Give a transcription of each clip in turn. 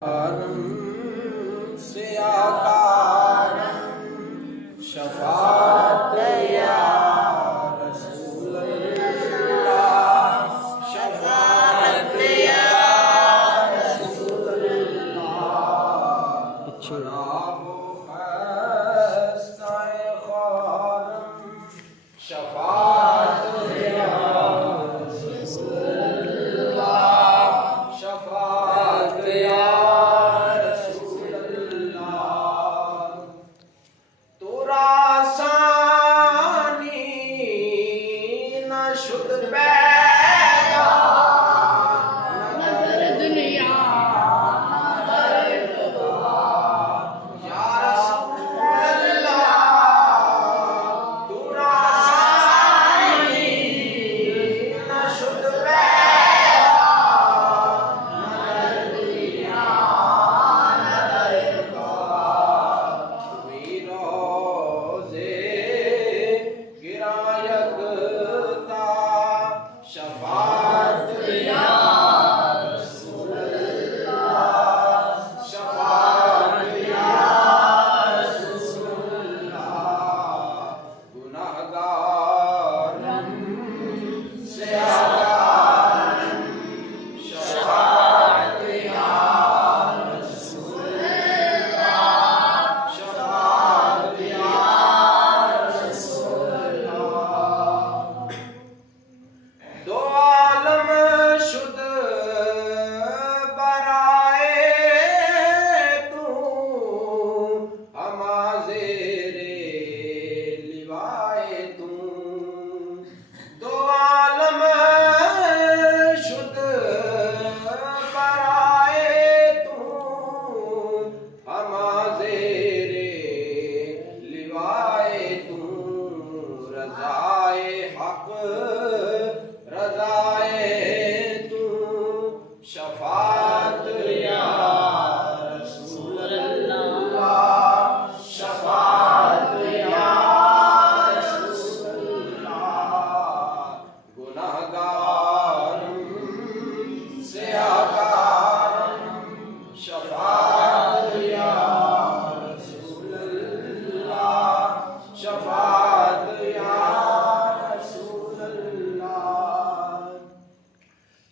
سے آکارم شفاعت یا رسول اللہ شفاعت یا رسول اللہ خراب و خستہ خارم شفاعت یا رسول اللہ شفاعت یا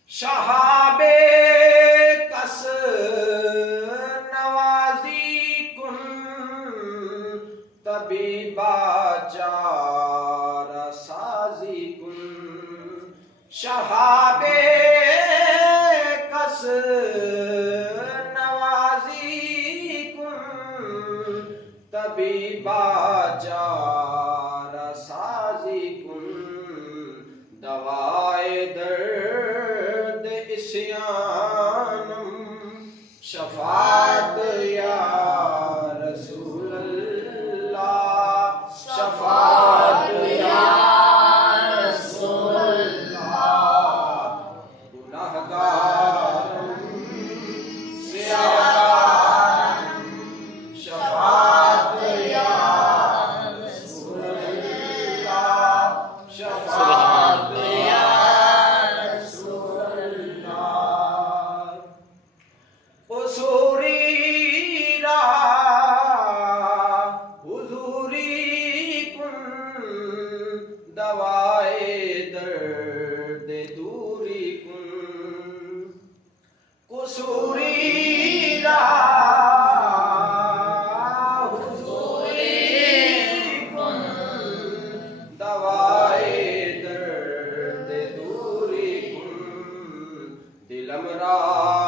شہاب کس نوازی کن طبیبا چارہ سازی کن شہاب کس نوازی کن طبیبا چارہ سازی کن دوائے درد اسیانم شفاعت یا رسول اللہ شفاعت یا رسول اللہ گناہگارم سے آکارم شفاعت یا رسول اللہ شفاعت یا حضوری کن دوائے درد دوری کن قصوری حضوری کن دوائے درد دوری کن دلم را